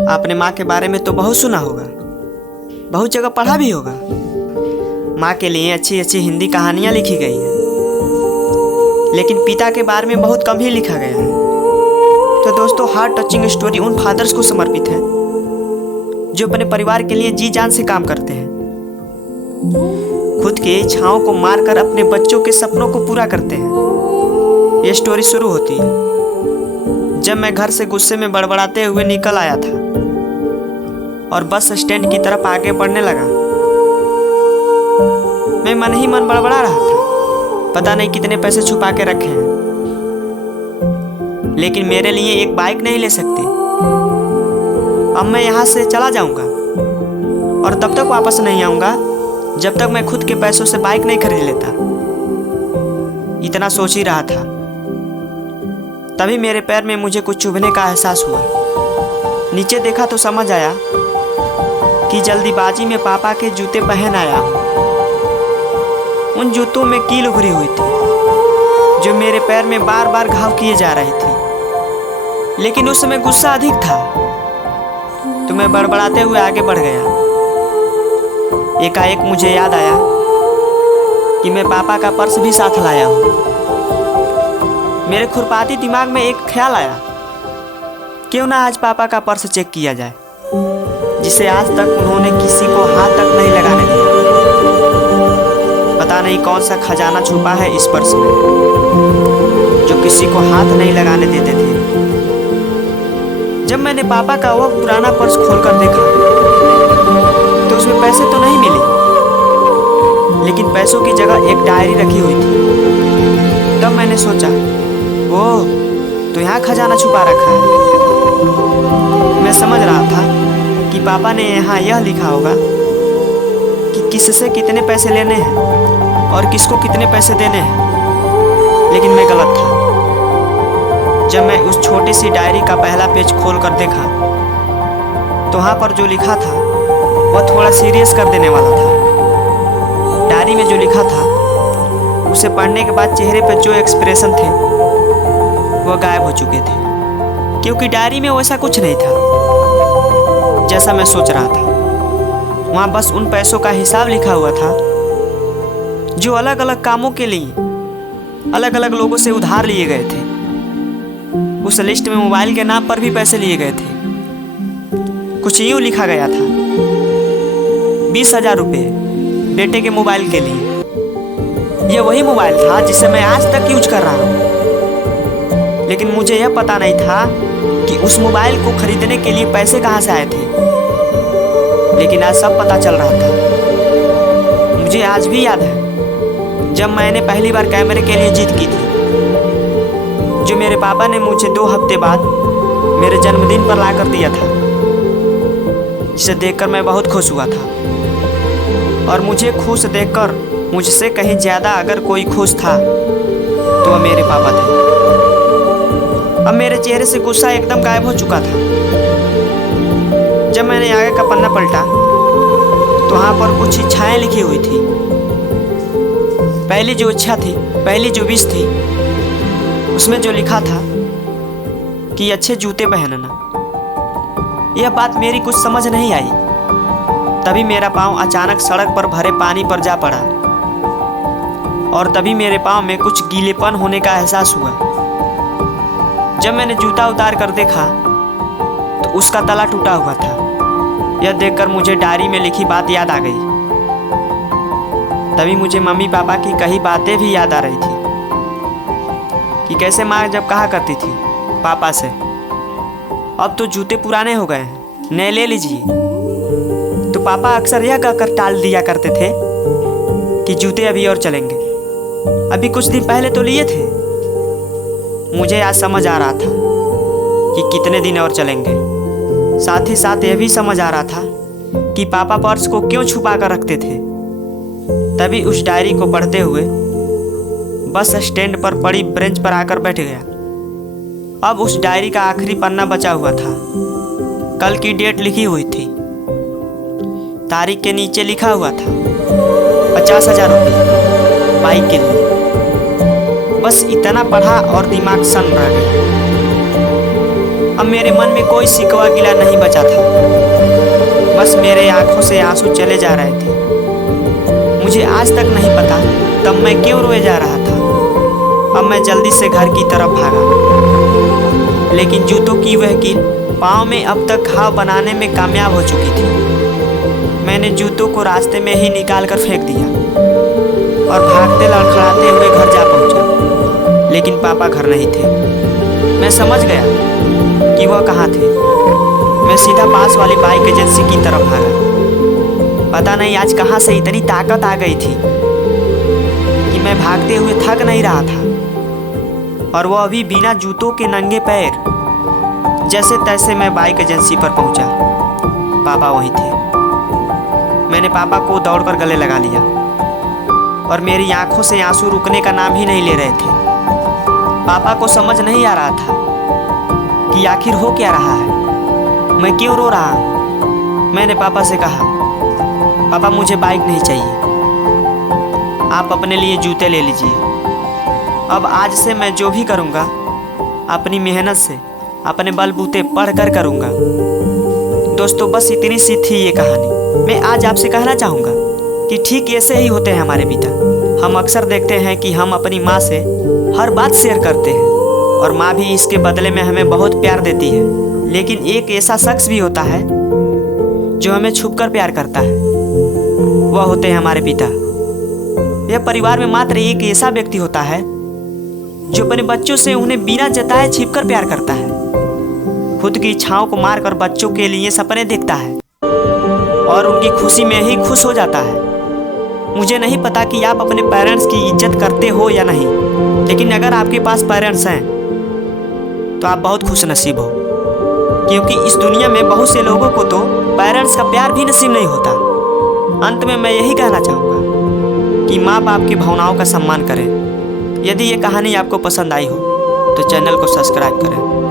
आपने माँ के बारे में तो बहुत सुना होगा, बहुत जगह पढ़ा भी होगा। माँ के लिए अच्छी अच्छी हिंदी कहानियाँ लिखी गई हैं, लेकिन पिता के बारे में बहुत कम ही लिखा गया है। तो दोस्तों, हार्ट टचिंग स्टोरी उन फादर्स को समर्पित है जो अपने परिवार के लिए जी जान से काम करते हैं, खुद की इच्छाओं को मारकर अपने बच्चों के सपनों को पूरा करते हैं। ये स्टोरी शुरू होती है जब मैं घर से गुस्से में बड़बड़ाते हुए निकल आया था और बस स्टैंड की तरफ आगे बढ़ने लगा। मैं मन ही मन बड़बड़ा रहा था, पता नहीं कितने पैसे छुपा के रखे हैं, लेकिन मेरे लिए एक बाइक नहीं ले सकते। अब मैं यहाँ से चला जाऊंगा और तब तक वापस नहीं आऊंगा जब तक मैं खुद के पैसों से बाइक नहीं खरीद लेता। इतना सोच ही रहा था, तभी मेरे पैर में मुझे कुछ चुभने का एहसास हुआ। नीचे देखा तो समझ आया कि जल्दीबाजी में पापा के जूते पहन आया हूँ। उन जूतों में कील उभरी हुई थी जो मेरे पैर में बार बार घाव किए जा रही थी, लेकिन उस समय गुस्सा अधिक था तो मैं बड़बड़ाते हुए आगे बढ़ गया। एकाएक मुझे याद आया कि मैं पापा का पर्स भी साथ लाया हूँ। मेरे खुरपाती दिमाग में एक ख्याल आया, क्यों ना आज पापा का पर्स चेक किया जाए, जिसे आज तक उन्होंने किसी को हाथ तक नहीं लगाने दिया। पता नहीं कौन सा खजाना छुपा है इस पर्स में जो किसी को हाथ नहीं लगाने देते थे। जब मैंने पापा का वह पुराना पर्स खोलकर देखा तो उसमें पैसे तो नहीं मिले, लेकिन पैसों की जगह एक डायरी रखी हुई थी। तब मैंने सोचा, ओह, तो यहाँ खजाना छुपा रखा है। मैं समझ रहा था कि पापा ने यहाँ यह लिखा होगा कि किससे कितने पैसे लेने हैं और किसको कितने पैसे देने हैं, लेकिन मैं गलत था। जब मैं उस छोटी सी डायरी का पहला पेज खोल कर देखा तो वहाँ पर जो लिखा था वह थोड़ा सीरियस कर देने वाला था। डायरी में जो लिखा था उसे पढ़ने के बाद चेहरे पर जो एक्सप्रेशन थे वह गायब हो चुके थे, क्योंकि डायरी में वैसा कुछ नहीं था जैसा मैं सोच रहा था। वहाँ बस उन पैसों का हिसाब लिखा हुआ था जो अलग अलग कामों के लिए अलग अलग लोगों से उधार लिए गए थे। उस लिस्ट में मोबाइल के नाम पर भी पैसे लिए गए थे। कुछ यूँ लिखा गया था, 20,000 रुपये बेटे के मोबाइल के लिए। यह वही मोबाइल था जिसे मैं आज तक यूज कर रहा हूँ, लेकिन मुझे यह पता नहीं था कि उस मोबाइल को खरीदने के लिए पैसे कहाँ से आए थे। लेकिन आज सब पता चल रहा था। मुझे आज भी याद है जब मैंने पहली बार कैमरे के लिए जीत की थी, जो मेरे पापा ने मुझे 2 हफ्ते बाद मेरे जन्मदिन पर ला कर दिया था, जिसे देखकर मैं बहुत खुश हुआ था। और मुझे खुश देखकर मुझसे कहीं ज़्यादा अगर कोई खुश था तो वह मेरे पापा थे। अब मेरे चेहरे से गुस्सा एकदम गायब हो चुका था। जब मैंने आगे का पन्ना पलटा तो वहाँ पर कुछ इच्छाएं लिखी हुई थी। पहली जो इच्छा थी, पहली जो विश थी, उसमें जो लिखा था कि अच्छे जूते पहनना। यह बात मेरी कुछ समझ नहीं आई। तभी मेरा पाँव अचानक सड़क पर भरे पानी पर जा पड़ा और तभी मेरे पाँव में कुछ गीलेपन होने का एहसास हुआ। जब मैंने जूता उतार कर देखा तो उसका तला टूटा हुआ था। यह देखकर मुझे डायरी में लिखी बात याद आ गई। तभी मुझे मम्मी पापा की कही बातें भी याद आ रही थी कि कैसे माँ जब कहा करती थी पापा से, अब तो जूते पुराने हो गए हैं, नए ले लीजिए। तो पापा अक्सर यह कहकर टाल दिया करते थे कि जूते अभी और चलेंगे, अभी कुछ दिन पहले तो लिए थे। मुझे आज समझ आ रहा था कि कितने दिन और चलेंगे। साथ ही साथ यह भी समझ आ रहा था कि पापा पर्स को क्यों छुपा कर रखते थे। तभी उस डायरी को पढ़ते हुए बस स्टैंड पर पड़ी बेंच पर आकर बैठ गया। अब उस डायरी का आखिरी पन्ना बचा हुआ था। कल की डेट लिखी हुई थी। तारीख के नीचे लिखा हुआ था 50,000 रुपये बाइक के लिए। बस इतना पढ़ा और दिमाग सन रह गया। अब मेरे मन में कोई शिकवा गिला नहीं बचा था। बस मेरे आंखों से आंसू चले जा रहे थे। मुझे आज तक नहीं पता तब मैं क्यों रोए जा रहा था। अब मैं जल्दी से घर की तरफ भागा, लेकिन जूतों की वह कील पाँव में अब तक घाव बनाने में कामयाब हो चुकी थी। मैंने जूतों को रास्ते में ही निकाल कर फेंक दिया और भागते लड़खड़ाते हुए घर जा पहुंचा, लेकिन पापा घर नहीं थे। मैं समझ गया कि वह कहाँ थे। मैं सीधा पास वाली बाइक एजेंसी की तरफ भागा। पता नहीं आज कहाँ से इतनी ताकत आ गई थी कि मैं भागते हुए थक नहीं रहा था, और वह अभी बिना जूतों के नंगे पैर जैसे तैसे मैं बाइक एजेंसी पर पहुंचा। पापा वहीं थे। मैंने पापा को दौड़कर गले लगा लिया और मेरी आंखों से आंसू रुकने का नाम ही नहीं ले रहे थे। पापा को समझ नहीं आ रहा था कि आखिर हो क्या रहा है, मैं क्यों रो रहा हूँ। मैंने पापा से कहा, पापा मुझे बाइक नहीं चाहिए, आप अपने लिए जूते ले लीजिए। अब आज से मैं जो भी करूँगा अपनी मेहनत से अपने बलबूते पढ़ कर करूँगा। दोस्तों बस इतनी सी थी ये कहानी। मैं आज आपसे कहना चाहूँगा कि ठीक ऐसे ही होते हैं हमारे पिता। हम अक्सर देखते हैं कि हम अपनी माँ से हर बात शेयर करते हैं और माँ भी इसके बदले में हमें बहुत प्यार देती है। लेकिन एक ऐसा शख्स भी होता है जो हमें छुपकर प्यार करता है, वह होते हैं हमारे पिता। यह परिवार में मात्र एक ऐसा व्यक्ति होता है जो अपने बच्चों से उन्हें बिना जताए छिपकर प्यार करता है, खुद की इच्छाओं को मारकर बच्चों के लिए सपने देखता है और उनकी खुशी में ही खुश हो जाता है। मुझे नहीं पता कि आप अपने पेरेंट्स की इज्जत करते हो या नहीं, लेकिन अगर आपके पास पेरेंट्स हैं तो आप बहुत खुश नसीब हो, क्योंकि इस दुनिया में बहुत से लोगों को तो पेरेंट्स का प्यार भी नसीब नहीं होता। अंत में मैं यही कहना चाहूँगा कि माँ बाप की भावनाओं का सम्मान करें। यदि ये कहानी आपको पसंद आई हो तो चैनल को सब्सक्राइब करें।